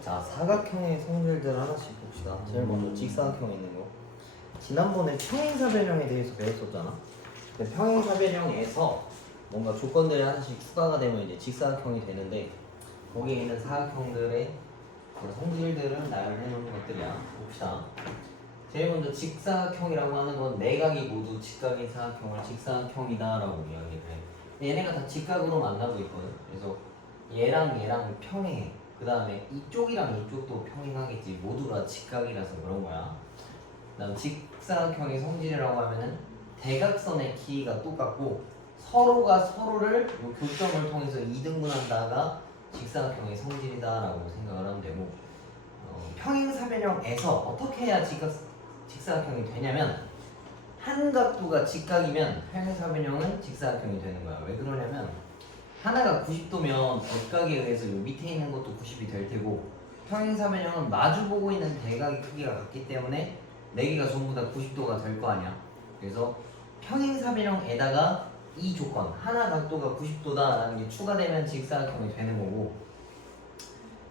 자, 사각형의 성질들 하나씩 봅시다. 제일 먼저 직사각형에 있는 거. 지난번에 평행사변형에 대해서 배웠었잖아. 근데 평행사변형에서 뭔가 조건들이 하나씩 추가가 되면 이제 직사각형이 되는데, 거기에 있는 사각형들의 성질들은 나열해 놓은 것들이야. 봅시다. 제일 먼저 직사각형이라고 하는 건 내각이 모두 직각인 사각형을 직사각형이다라고 이야기를 해. 얘네가 다 직각으로 만나고 있거든. 그래서 얘랑 얘랑 평행해. 그 다음에 이쪽이랑 이쪽도 평행하겠지. 모두가 직각이라서 그런 거야. 그 다음 직사각형의 성질이라고 하면은 대각선의 길이가 똑같고 서로가 서로를 요 교점을 통해서 이등분한다가 직사각형의 성질이다라고 생각을 하면 되고, 평행사변형에서 어떻게 해야 직사각형이 되냐면, 한 각도가 직각이면 평행사변형은 직사각형이 되는 거야. 왜 그러냐면 하나가 90도면 엇각에 의해서 요 밑에 있는 것도 90이 될 테고, 평행사변형은 마주보고 있는 대각의 크기가 같기 때문에 4개가 전부 다 90도가 될 거 아니야. 그래서 평행사변형에다가 이 조건, 하나 각도가 90도다라는 게 추가되면 직사각형이 되는 거고,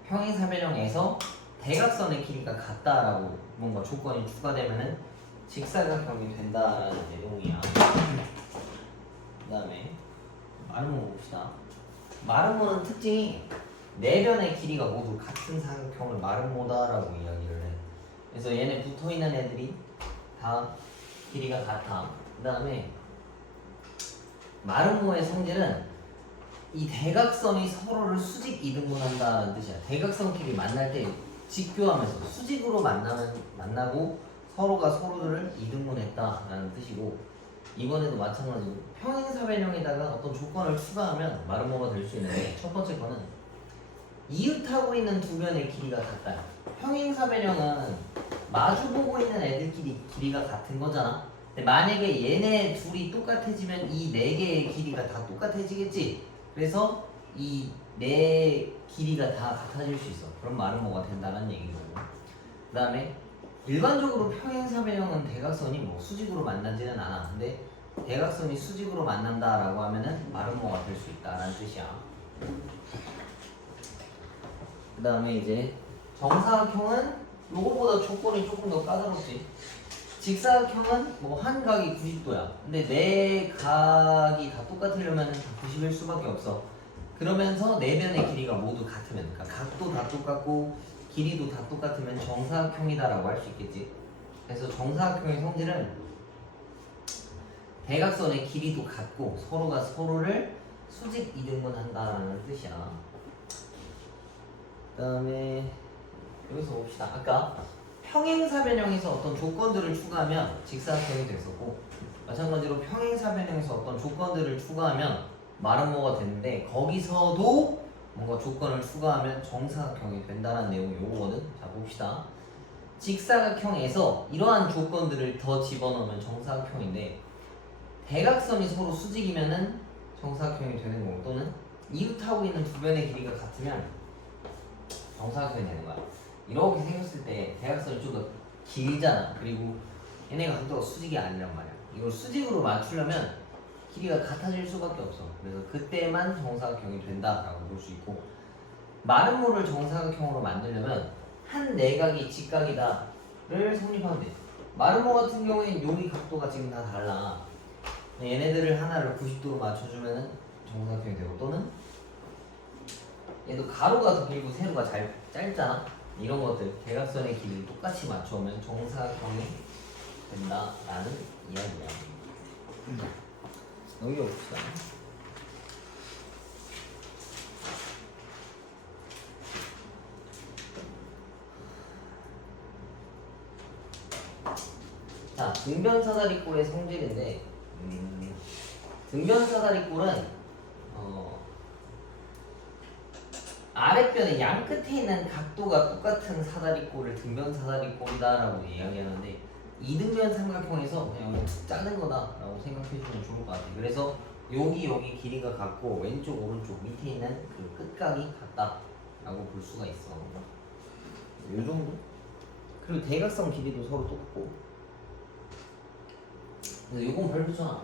평행사변형에서 대각선의 길이가 같다라고 뭔가 조건이 추가되면은 직사각형이 된다라는 내용이야. 그 다음에 마름모 봅시다. 마름모는 특징이 내변의 길이가 모두 같은 사각형을 마름모다라고 이야기를 해. 그래서 얘네 붙어있는 애들이 다 길이가 같아. 그 다음에 마름모의 성질은 이 대각선이 서로를 수직 이등분한다는 뜻이야. 대각선끼리 만날 때 직교하면서 수직으로 만나고 서로가 서로를 이등분했다라는 뜻이고, 이번에도 마찬가지로 평행사변형에다가 어떤 조건을 추가하면 마름모가 될 수 있는데, 첫 번째 거는 이웃하고 있는 두 변의 길이가 같다. 평행사변형은 마주보고 있는 애들끼리 길이가 같은 거잖아. 근데 만약에 얘네 둘이 똑같아지면 이 4개의 길이가 다 똑같아지겠지. 그래서 이 4 길이가 다 같아질 수 있어. 그럼 마름모가 된다는 얘기고, 그 다음에 일반적으로 평행사변형은 대각선이 뭐 수직으로 만나지는 않아. 근데 대각선이 수직으로 만난다라고 하면은 마름모가 될 수 있다라는 뜻이야. 그 다음에 이제 정사각형은 요거보다 조건이 조금 더 까다롭지. 직사각형은 뭐 한 각이 90도야. 근데 네 각이 다 똑같으려면 다 90일 수밖에 없어. 그러면서 네 변의 길이가 모두 같으면, 그러니까 각도 다 똑같고 길이도 다 똑같으면 정사각형이다라고 할 수 있겠지. 그래서 정사각형의 성질은 대각선의 길이도 같고 서로가 서로를 수직 이등분한다라는 뜻이야. 그 다음에 여기서 봅시다. 아까 평행사변형에서 어떤 조건들을 추가하면 직사각형이 됐었고, 마찬가지로 평행사변형에서 어떤 조건들을 추가하면 마름모가 되는데, 거기서도 뭔가 조건을 추가하면 정사각형이 된다는 내용이 요거거든. 자, 봅시다. 직사각형에서 이러한 조건들을 더 집어넣으면 정사각형인데, 대각선이 서로 수직이면은 정사각형이 되는 거고, 또는 이웃하고 있는 두 변의 길이가 같으면 정사각형이 되는 거야. 이렇게 생겼을 때 대각선이 좀 더 길잖아. 그리고 얘네가 각도가 수직이 아니란 말이야. 이걸 수직으로 맞추려면 길이가 같아질 수밖에 없어. 그래서 그때만 정사각형이 된다라고 볼 수 있고, 마름모를 정사각형으로 만들려면 한 내각이 직각이다를 성립하면 돼. 마름모 같은 경우에는 여기 각도가 지금 다 달라. 얘네들을 하나를 90도로 맞춰주면 정사각형이 되고, 또는 얘도 가로가 더 길고 세로가 짧잖아. 이런 것들 대각선의 길이를 똑같이 맞춰오면 정사각형이 된다라는 이야기야. 넘겨봅시다. 자, 등변사다리꼴의 성질인데, 등변사다리꼴은 아랫변의 양 끝에 있는 각도가 똑같은 사다리꼴을 등변사다리꼴이다라고 이야기하는데, 이등변 삼각형에서 그냥 툭 자른 거다라고 생각해주면 좋을 것 같아. 그래서 여기 길이가 같고 왼쪽 오른쪽 밑에 있는 그 끝각이 같다라고 볼 수가 있어. 요 정도? 그리고 대각선 길이도 서로 똑같고. 그래서 요건 별로잖아.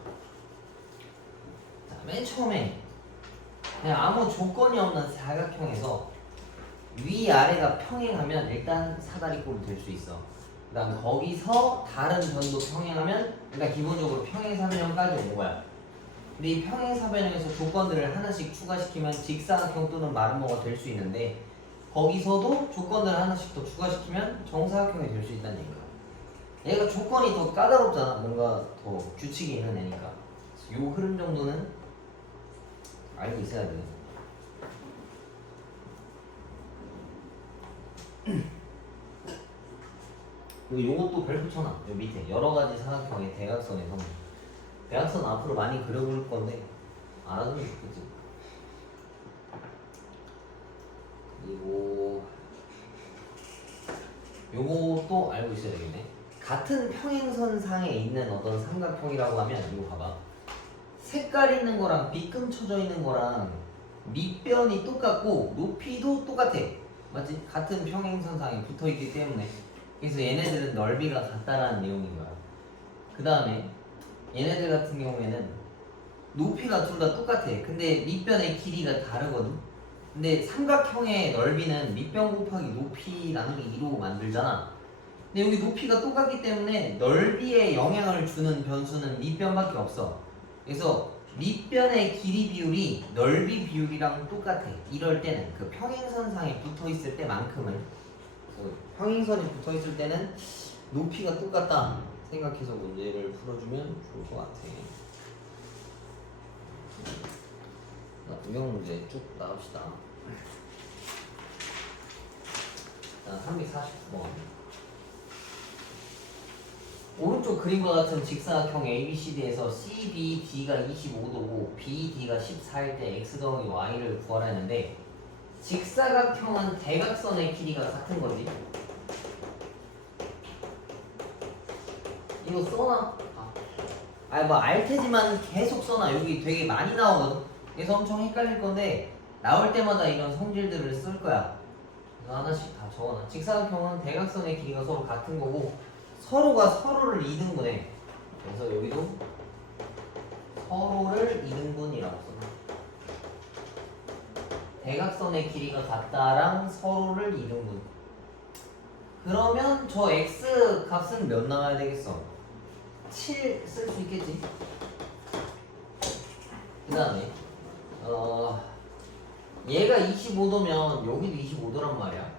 자, 맨 처음에 그냥 아무 조건이 없는 사각형에서 위아래가 평행하면 일단 사다리꼴이 될 수 있어. 그 다음 거기서 다른 변도 평행하면 일단 기본적으로 평행사변형까지 온 거야. 근데 이 평행사변형에서 조건들을 하나씩 추가시키면 직사각형 또는 마름모가 될 수 있는데 거기서도 조건들을 하나씩 더 추가시키면 정사각형이 될 수 있다는 얘기야. 얘가 조건이 더 까다롭잖아. 뭔가 더 규칙이 있는 애니까. 요 흐름 정도는 알고 있어야 돼. 그리고 요것도 별표 쳐놔. 요 밑에 여러 가지 사각형의 대각선에서 대각선 앞으로 많이 그려볼 건데 알아두면 좋겠지. 그리고 요것도 알고 있어야 되겠네. 같은 평행선상에 있는 어떤 삼각형이라고 하면 이거 봐봐. 색깔 있는 거랑 빗금 쳐져 있는 거랑 밑변이 똑같고 높이도 똑같아. 맞지? 같은 평행선상에 붙어있기 때문에. 그래서 얘네들은 넓이가 같다라는 내용인 거야. 그 다음에 얘네들 같은 경우에는 높이가 둘 다 똑같아. 근데 밑변의 길이가 다르거든. 근데 삼각형의 넓이는 밑변 곱하기 높이 나누기 2로 만들잖아. 근데 여기 높이가 똑같기 때문에 넓이에 영향을 주는 변수는 밑변밖에 없어. 그래서 밑변의 길이 비율이 넓이 비율이랑 똑같아. 이럴 때는 그 평행선상에 붙어있을 때만큼은 평행선이 붙어있을 때는 높이가 똑같다 생각해서 문제를 풀어주면 좋을 것 같아. 응용 문제 쭉 나갑시다. 자, 349번. 오른쪽 그림과 같은 직사각형 ABCD에서 CBD가 25도고 BD가 14일 때 X 더하기 Y를 구하라 했는데 직사각형은 대각선의 길이가 같은 거지. 이거 써놔. 뭐 알테지만 계속 써놔. 여기 되게 많이 나오거든. 그래서 엄청 헷갈릴 건데 나올 때마다 이런 성질들을 쓸 거야. 그래서 하나씩 다 적어놔. 직사각형은 대각선의 길이가 서로 같은 거고 서로가 서로를 2등분해. 그래서 여기도 서로를 2등분이라고 써. 대각선의 길이가 같다랑 서로를 2등분. 그러면 저 x 값은 몇 나와야 되겠어? 7 쓸 수 있겠지? 그 다음에 얘가 25도면 여기도 25도란 말이야.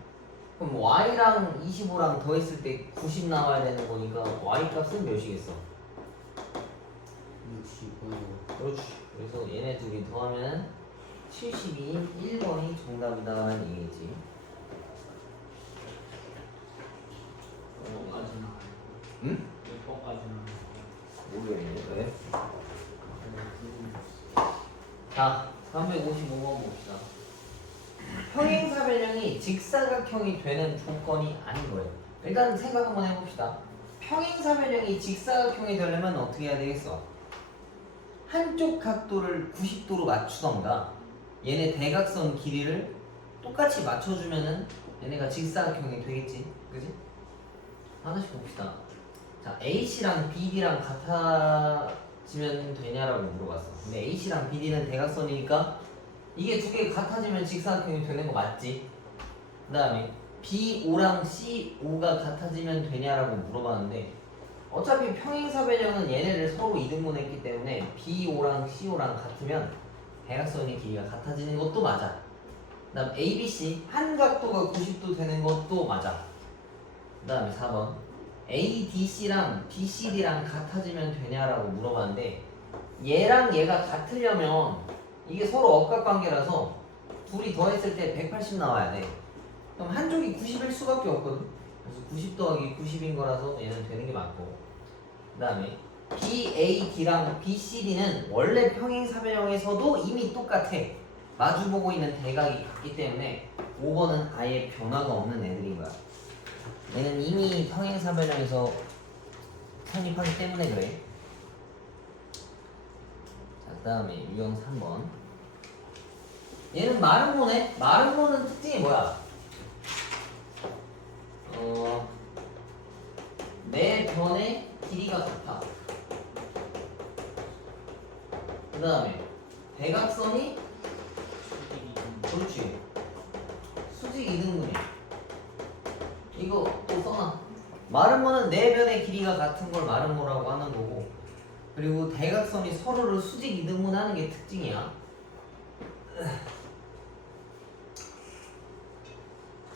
그럼 y랑 25랑 더했을 때 90 나와야 되는 거니까 y 값은 몇이겠어? 65. 그렇지. 그래서 얘네 둘이 더하면 72인 1번이 정답이다라는 얘기지. 몇 번까지 나와요? 응? 몇 번까지 나와요? 모르겠네. 왜? 자, 355번 봅시다. 평행사변형이 직사각형이 되는 조건이 아닌 거예요. 일단 생각 한번 해봅시다. 평행사변형이 직사각형이 되려면 어떻게 해야 되겠어? 한쪽 각도를 90도로 맞추던가 얘네 대각선 길이를 똑같이 맞춰주면은 얘네가 직사각형이 되겠지. 그지? 하나씩 봅시다. 자, AC랑 BD랑 같아지면 되냐라고 물어봤어. 근데 AC랑 BD는 대각선이니까 이게 두 개 같아지면 직사각형이 되는 거 맞지? 그 다음에 BO랑 CO가 같아지면 되냐라고 물어봤는데 어차피 평행사변형은 얘네를 서로 2등분 했기 때문에 BO랑 CO랑 같으면 대각선의 길이가 같아지는 것도 맞아. 그 다음 ABC 한 각도가 90도 되는 것도 맞아. 그 다음에 4번 ADC랑 BCD랑 같아지면 되냐라고 물어봤는데 얘랑 얘가 같으려면 이게 서로 억각관계라서 둘이 더했을 때 180 나와야 돼. 그럼 한쪽이 90일 수밖에 없거든. 그래서 90 더하기 90인 거라서 얘는 되는 게 맞고. 그 다음에 BAD랑 BCD는 원래 평행사변형에서도 이미 똑같아. 마주보고 있는 대각이 같기 때문에 5번은 아예 변화가 없는 애들인 거야. 얘는 이미 평행사변형에서 성립하기 때문에 그래. 자, 그 다음에 유형 3번. 얘는 마름모네. 마름모는 특징이 뭐야? 내 변의 길이가 같아. 그 다음에 대각선이 그렇지. 수직 이등분이야. 이거 또 써놔. 마름모는 네 변의 길이가 같은 걸 마름모라고 하는 거고, 그리고 대각선이 서로를 수직 이등분하는 게 특징이야.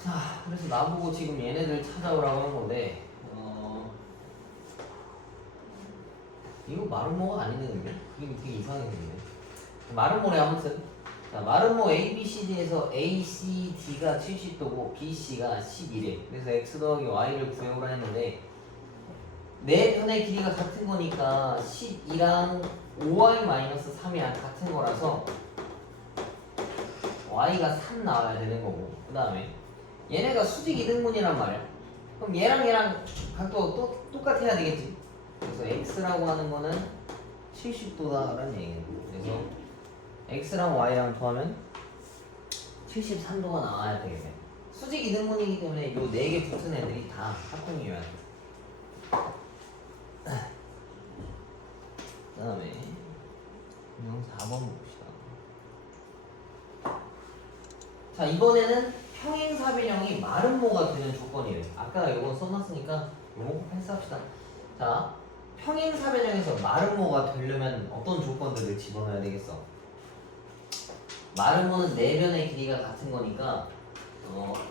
자, 그래서 나보고 지금 얘네들 찾아오라고 하는 건데, 이거 마름모가 아니는데? 그림이 되게 이상하게 생겼네. 마름모래 아무튼. 자, 마름모 ABCD에서 ACD가 70도고 BC가 11에. 그래서 X 더하기 Y를 구해오라 했는데, 네 편의 길이가 같은 거니까 12랑 5Y-3이랑 같은 거라서 Y가 3 나와야 되는 거고, 그 다음에 얘네가 수직 이등분이란 말이야. 그럼 얘랑 각도가 또 똑같아야 되겠지. 그래서 X라고 하는 거는 70도다라는 얘기예요. 그래서 X랑 Y랑 더하면 73도가 나와야 되겠네. 수직 이등분이기 때문에 요 4개 붙은 애들이 다 합동이어야 돼. 그 다음에 그냥 4번 봅시다. 자, 이번에는 평행사변형이 마름모가 되는 조건이에요. 아까 이거 써놨으니까 이거 꼭 패스합시다. 자, 평행사변형에서 마름모가 되려면 어떤 조건들을 집어넣어야 되겠어? 마름모는 네 변의 길이가 같은 거니까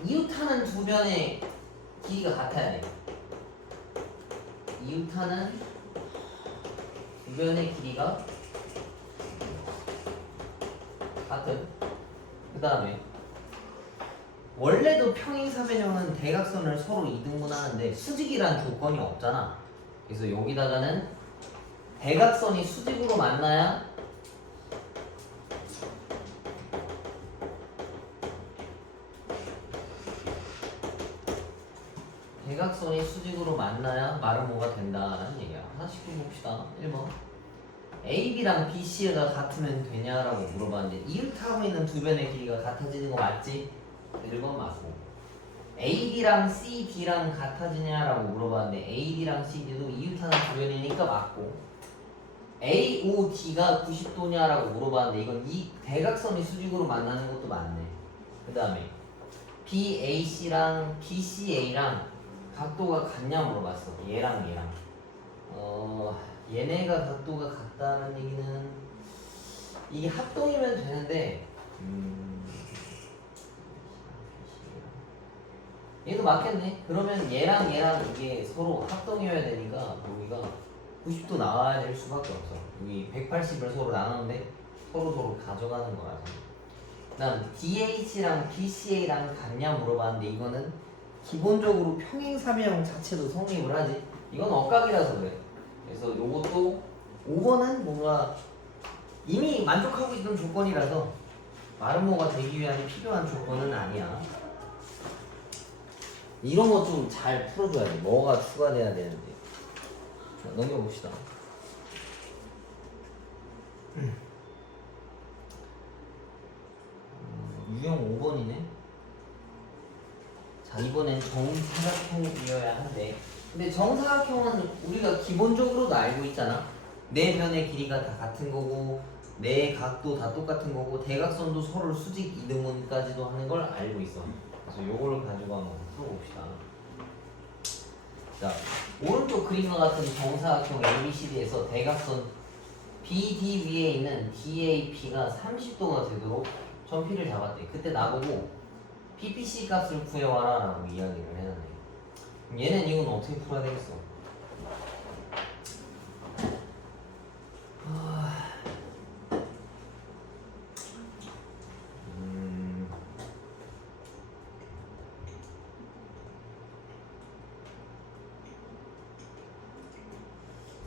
이웃하는 두 변의 길이가 같아야 돼. 이웃하는 두 변의 길이가 같은. 그 다음에 원래도 평행사변형은 대각선을 서로 이등분하는데 수직이란 조건이 없잖아. 그래서 여기다가는 대각선이 수직으로 만나야 대각선이 수직으로 만나야 마름모가 된다는 얘기야. 하나씩 좀 봅시다. 1번 AB랑 BC가 같으면 되냐라고 물어봤는데 이웃하고 있는 두 변의 길이가 같아지는 거 맞지? 1번 맞고. AD랑 CD랑 같아지냐라고 물어봤는데 AD랑 CD도 이웃하는 두 변이니까 맞고, AOD가 90도냐라고 물어봤는데 이건 이 대각선이 수직으로 만나는 것도 맞네. 그 다음에 BAC랑 BCA랑 각도가 같냐 물어봤어. 얘랑 얘네가 각도가 같다는 얘기는 이게 합동이면 되는데 얘도 맞겠네. 그러면 얘랑 이게 서로 합동이어야 되니까 여기가 90도 나와야 될 수밖에 없어. 여기 180을 서로 나누는데 서로 가져가는 거라서. 그다음 DH랑 BCA랑 같냐 물어봤는데 이거는 기본적으로 평행사변형 자체도 성립을 하지. 이건 억각이라서 그래. 그래서 요것도 5번은 뭔가 이미 만족하고 있던 조건이라서 마름모가 되기 위한 필요한 조건은 아니야. 이런 거 좀 잘 풀어줘야 돼. 뭐가 추가돼야 되는데. 자, 넘겨봅시다. 유형 5번이네. 자, 이번엔 정사각형이어야 한데, 근데 정사각형은 우리가 기본적으로도 알고 있잖아. 네 변의 길이가 다 같은 거고, 네 각도 다 똑같은 거고, 대각선도 서로 수직 이등분까지도 하는 걸 알고 있어. 그래서 요거를 가지고 한번 풀어봅시다. 자, 오른쪽 그림과 같은 정사각형 ABCD에서 대각선 BD 위에 있는 DAP가 30도가 되도록 점피를 잡았대. 그때 나보고 PPC 값을 구해와라 라고 이야기를 해놨네. 그럼 얘는 이건 어떻게 풀어야 되겠어?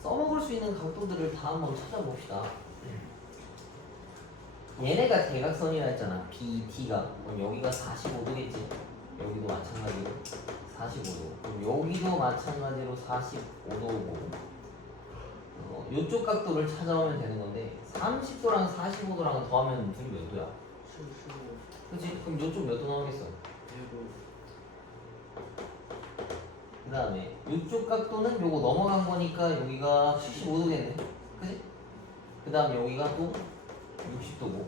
써먹을 수 있는 각도들을 다 한번 찾아봅시다. 얘네가 대각선이라 했잖아. BD가. 그럼 여기가 45도겠지. 여기도 마찬가지로 45도. 그럼 여기도 마찬가지로 45도고. 이쪽 각도를 찾아오면 되는 건데 30도랑 45도랑 더하면 둘이 몇 도야? 75. 그치? 그럼 이쪽 몇 도 나오겠어? 105. 그 다음에 이쪽 각도는 요거 넘어간 거니까 여기가 75도겠네. 그치? 그 다음에 여기가 또 60도고,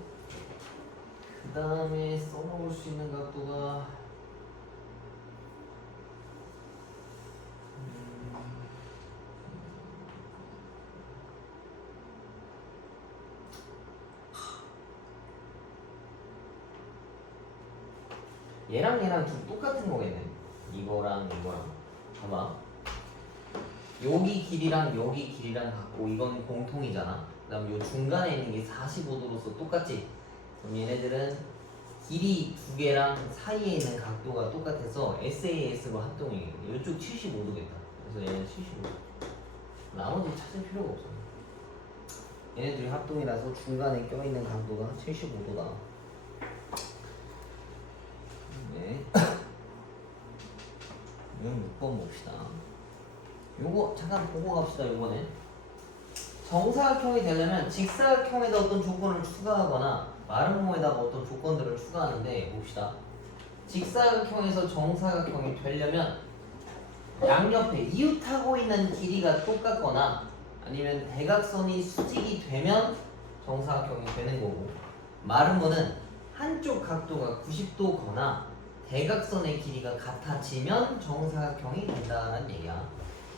그 다음에 써먹을 수 있는 각도가 얘랑 좀 똑같은 거겠네. 이거랑 봐봐. 여기 길이랑 여기 길이랑 같고 이건 공통이잖아. 그 다음 요 중간에 있는 게 45도로서 똑같지. 그럼 얘네들은 길이 두 개랑 사이에 있는 각도가 똑같아서 SAS로 합동이에요. 이쪽 75도겠다. 그래서 얘는 75도. 나머지 찾을 필요가 없어. 얘네들이 합동이라서 중간에 껴있는 각도가 75도다. 네. 이건 6번 봅시다. 요거 잠깐 보고 갑시다. 요거는 정사각형이 되려면 직사각형에다 어떤 조건을 추가하거나 마름모에다가 어떤 조건들을 추가하는데 봅시다. 직사각형에서 정사각형이 되려면 양옆에 이웃하고 있는 길이가 똑같거나 아니면 대각선이 수직이 되면 정사각형이 되는 거고, 마름모는 한쪽 각도가 90도거나 대각선의 길이가 같아지면 정사각형이 된다는 얘기야.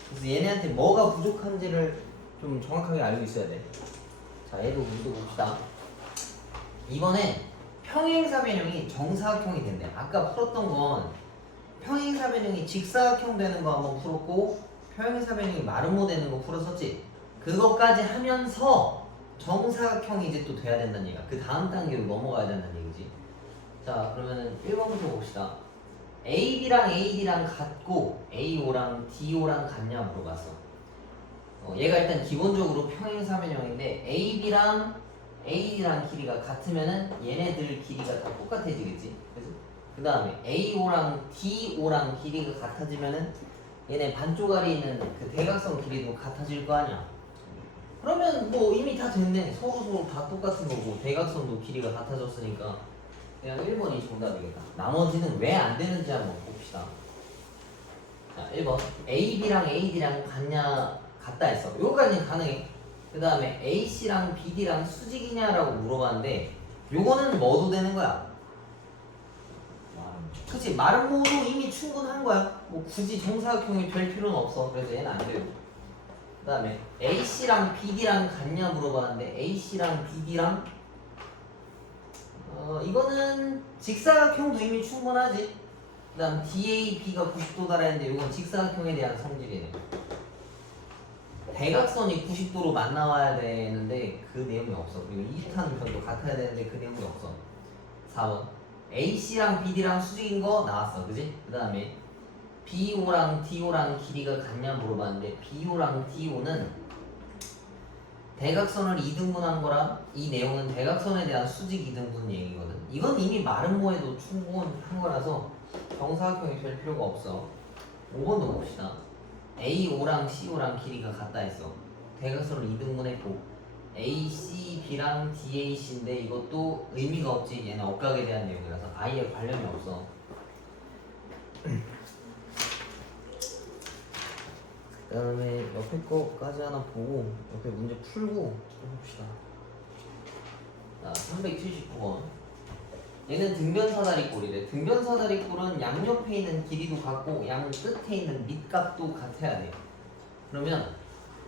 그래서 얘네한테 뭐가 부족한지를 좀 정확하게 알고 있어야 돼. 자, 얘도 문제 봅시다. 이번에 평행사변형이 정사각형이 된대. 아까 풀었던 건 평행사변형이 직사각형 되는 거 한번 풀었고, 평행사변형이 마름모 되는 거 풀었었지. 그것까지 하면서 정사각형이 이제 또 돼야 된다는 얘기야. 그 다음 단계로 넘어가야 된다는 얘기지. 자, 그러면은 1번부터 봅시다. AB랑 AD랑 같고 AO랑 DO랑 같냐 물어봤어. 얘가 일단 기본적으로 평행사변형인데 AB랑 AD랑 길이가 같으면은 얘네들 길이가 다 똑같아지겠지. 그래서 그 다음에 AO랑 DO랑 길이가 같아지면은 얘네 반쪽알이 있는 그 대각선 길이도 같아질 거 아니야. 그러면 뭐 이미 다 됐네. 서로 다 똑같은 거고 대각선도 길이가 같아졌으니까 그냥 1번이 정답이겠다. 나머지는 왜 안 되는지 한번 봅시다. 자, 1번 AB랑 AD랑 같다 했어. 요거까지는 가능해. 그 다음에 AC랑 BD랑 수직이냐라고 물어봤는데 요거는 뭐도 되는 거야? 그치, 마름모도 이미 충분한 거야. 뭐 굳이 정사각형이 될 필요는 없어. 그래서 얘는 안 돼요. 그 다음에 AC랑 BD랑 같냐 물어봤는데 AC랑 BD랑 이거는 직사각형도 이미 충분하지. 그 다음 DAB가 90도다라 했는데 이건 직사각형에 대한 성질이네. 대각선이 90도로 만나와야 되는데 그 내용이 없어. 그리고 이타는 편도 같아야 되는데 그 내용이 없어. 4번 AC랑 BD랑 수직인 거 나왔어. 그지? 그 다음에 BO랑 DO랑 길이가 같냐 물어봤는데 BO랑 DO는 대각선을 2등분한 거랑 이 내용은 대각선에 대한 수직 2등분 얘기거든. 이건 이미 마름모에도 충분한 거라서 정사각형이 될 필요가 없어. 5번도 봅시다. AO랑 CO랑 길이가 같다 했어. 대각선을 2등분했고 AC, B랑 DAC인데 이것도 의미가 없지. 얘는 억각에 대한 내용이라서 아예 관련이 없어. 그 다음에 옆에 거까지 하나 보고 옆에 문제 풀고 또 봅시다. 자, 379번. 얘는 등변사다리꼴이래. 등변사다리꼴은 양옆에 있는 길이도 같고 양 끝에 있는 밑값도 같아야 돼. 그러면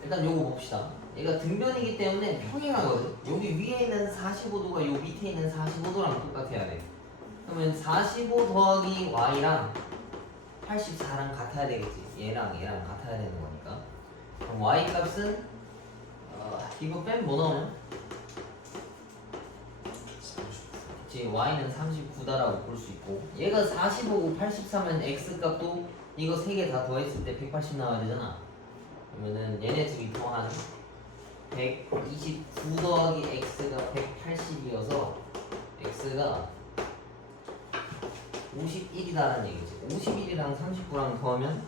일단 요거 봅시다. 얘가 등변이기 때문에 평행하거든. 여기 위에 있는 45도가 요 밑에 있는 45도랑 똑같아야 돼. 그러면 45 더하기 y랑 84랑 같아야 되겠지. 얘랑 같아야 되는 거니까. 그럼 y 값은 이거 빼면 뭐 나오냐? 그치, y는 39다라고 볼 수 있고, 얘가 45고 84면 x 값도 이거 세 개 다 더했을 때 180 나와야 되잖아. 그러면은 얘네 둘이 더한 129 더하기 x가 180이어서 x가 51이다라는 얘기지. 51이랑 39랑 더하면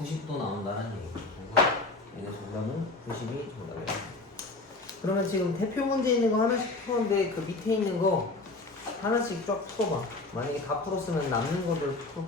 90도 나온다는 얘기지. 그래서 얘네 정답은 90이 정답이야. 그러면 지금 대표 문제 있는 거 하나씩 풀었는데 그 밑에 있는 거 하나씩 쫙 풀어봐. 만약에 다 풀었으면 남는 거대로 풀어.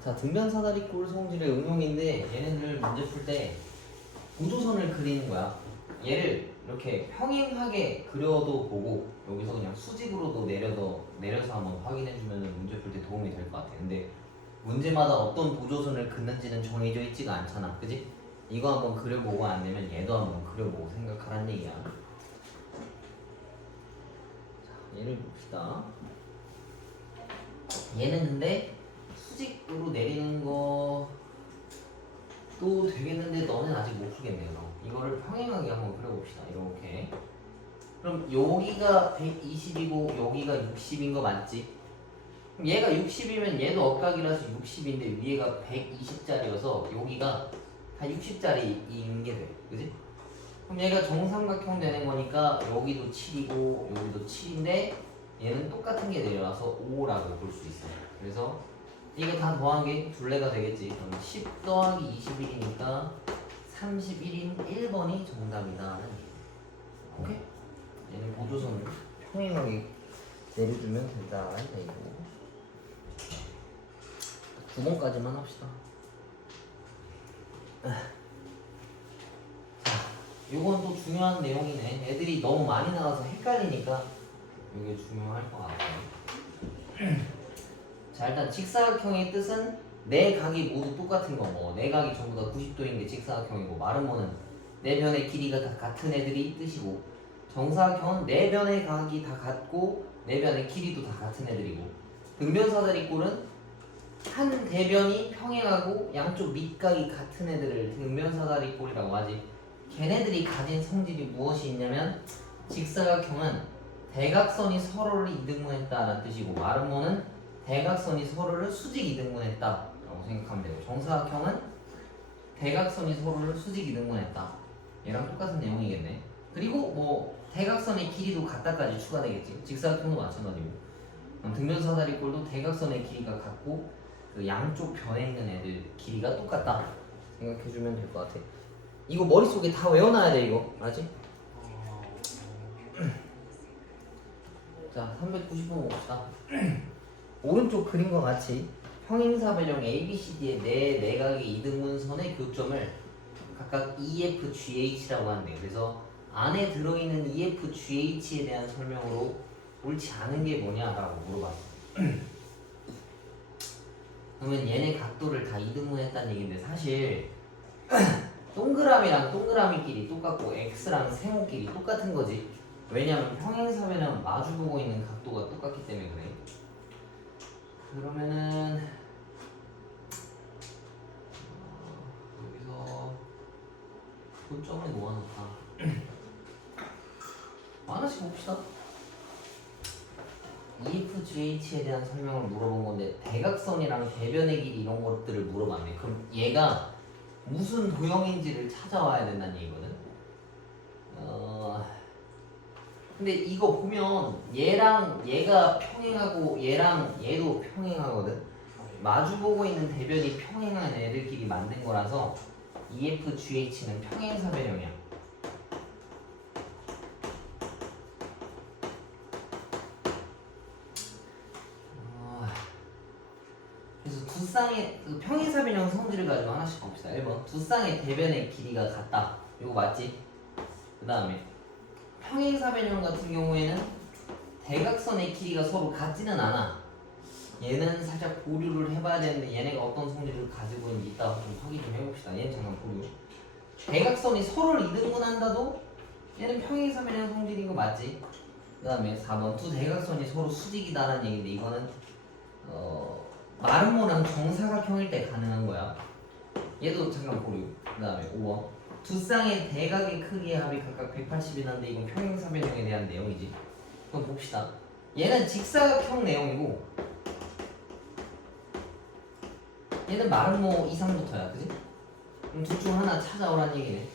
자, 등변사다리꼴 성질의 응용인데 얘네들 문제 풀 때 보조선을 그리는 거야. 얘를 이렇게 평행하게 그려도 보고 여기서 그냥 수직으로도 내려서 한번 확인해주면 문제 풀 때 도움이 될 것 같아. 근데 문제마다 어떤 보조선을 긋는지는 정해져 있지가 않잖아, 그지? 이거 한번 그려보고 안 되면 얘도 한번 그려보고 생각하란 얘기야. 자, 얘를 봅시다. 얘는 근데 수직으로 내리는 것도 되겠는데 너는 아직 못 풀겠네요. 이거를 평행하게 한번 그려봅시다. 이렇게. 그럼 여기가 120이고 여기가 60인 거 맞지? 그럼 얘가 60이면 얘도 억각이라서 60인데 위에가 120짜리여서 여기가 다 60짜리인 게 돼. 그지? 그럼 얘가 정삼각형 되는 거니까 여기도 7이고 여기도 7인데 얘는 똑같은 게 내려와서 5라고 볼 수 있어요. 그래서 이거 다 더한 게 둘레가 되겠지. 그럼 10 더하기 21이니까 31인 1번이 정답이다. 오케이? 얘는 보조선을 평행하게 내려주면 된다. 이거 9번까지만 합시다. 자, 요건 또 중요한 내용이네. 애들이 너무 많이 나와서 헷갈리니까 이게 중요할 것 같아요. 자, 일단 직사각형의 뜻은 네 각이 모두 똑같은 거. 뭐 네 각이 전부 다 90도인 게 직사각형이고, 마른 거는 네 변의 길이가 다 같은 애들이 뜻이고, 정사각형은 네 변의 각이 다 같고 네 변의 길이도 다 같은 애들이고, 등변사다리꼴은 한 대변이 평행하고 양쪽 밑각이 같은 애들을 등변사다리꼴이라고 하지. 걔네들이 가진 성질이 무엇이 있냐면, 직사각형은 대각선이 서로를 이등분했다는 뜻이고, 마름모는 대각선이 서로를 수직 이등분했다라고 생각하면 되고, 정사각형은 대각선이 서로를 수직 이등분했다. 얘랑 똑같은 내용이겠네. 그리고 뭐 대각선의 길이도 같다까지 추가되겠지. 직사각형도 마찬가지고. 등변사다리꼴도 대각선의 길이가 같고 그 양쪽 변에 있는 애들 길이가 똑같다 생각해주면 될 것 같아. 이거 머릿속에 다 외워놔야 돼. 이거 알지? 자, 390번 봅시다. 오른쪽 그림과 같이 평행사변형 ABCD의 네 내각의 이등분선의 교점을 각각 EFGH라고 하는데, 그래서 안에 들어있는 EFGH에 대한 설명으로 옳지 않은 게 뭐냐라고 물어봤어. 그러면 얘네 각도를 다 이등분했다는 얘기인데, 사실 동그라미랑 동그라미끼리 똑같고 X랑 세모끼리 똑같은 거지. 왜냐면 평행사변은 마주보고 있는 각도가 똑같기 때문에 그래. 그러면은 여기서 교점을 모아놓자. 하나씩 봅시다. EFGH에 대한 설명을 물어본 건데, 대각선이랑 대변의 길이 이런 것들을 물어봤네. 그럼 얘가 무슨 도형인지를 찾아와야 된다는 얘기거든. 근데 이거 보면 얘랑 얘가 평행하고 얘랑 얘도 평행하거든. 마주보고 있는 대변이 평행한 애들끼리 만든 거라서 EFGH는 평행사변형이야. 그래서 두 쌍의 평행사변형 성질을 가지고 하나씩 봅시다. 1번 두 쌍의 대변의 길이가 같다. 이거 맞지? 그 다음에 평행사변형 같은 경우에는 대각선의 길이가 서로 같지는 않아. 얘는 살짝 보류를 해봐야 되는데 얘네가 어떤 성질을 가지고 있는지 이따가 좀 확인 좀 해봅시다. 얘는 잠깐 보류. 대각선이 서로를 이등분한다도 얘는 평행사변형 성질인 거 맞지? 그 다음에 4번 두 대각선이 서로 수직이다라는 얘기인데, 이거는 마름모랑 정사각형일 때 가능한 거야. 얘도 잠깐 보류. 그 다음에 5번 두 쌍의 대각의 크기의 합이 각각 180이라는데 이건 평행사변형에 대한 내용이지. 그럼 봅시다. 얘는 직사각형 내용이고 얘는 마름모 이상부터야, 그지? 그럼 둘 중 하나 찾아오란 얘기네.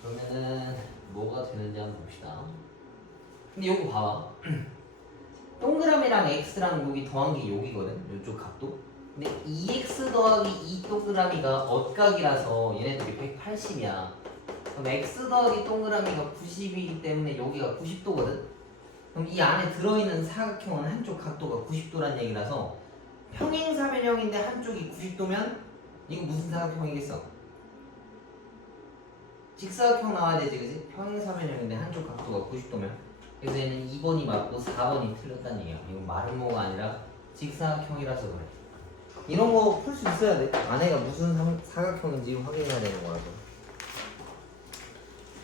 그러면은 뭐가 되는지 한번 봅시다. 근데 요거 봐봐. 동그라미랑 x랑 여기 더한 게 여기거든. 요쪽 각도. 근데 2x 더하기 2 동그라미가 엇각이라서 얘네들이 180이야. 그럼 x 더하기 동그라미가 90이기 때문에 여기가 90도거든. 그럼 이 안에 들어있는 사각형은 한쪽 각도가 90도란 얘기라서 평행사변형인데 한쪽이 90도면 이거 무슨 사각형이겠어? 직사각형 나와야 되지, 그지? 평행사변형인데 한쪽 각도가 90도면. 그래서 얘는 2번이 맞고 4번이 틀렸다는 얘기야. 이건 마름모가 아니라 직사각형이라서 그래. 이런 거 풀 수 있어야 돼. 안에가 무슨 사각형인지 확인해야 되는 거라서.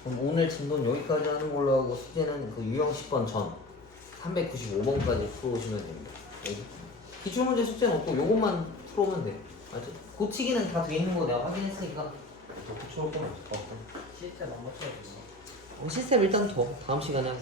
그럼 오늘 진도는 여기까지 하는 걸로 하고 숙제는 그 유형 10번 전 395번까지 풀어오시면 됩니다. 여기. 기출문제 숙제는 없고 요것만 풀어오면 돼. 맞지? 고치기는 다 돼 있는 거 내가 확인했으니까 더 고쳐올 건 없어. 실제 넘어져야 되나? 시스템 일단 둬. 다음 시간에 하게.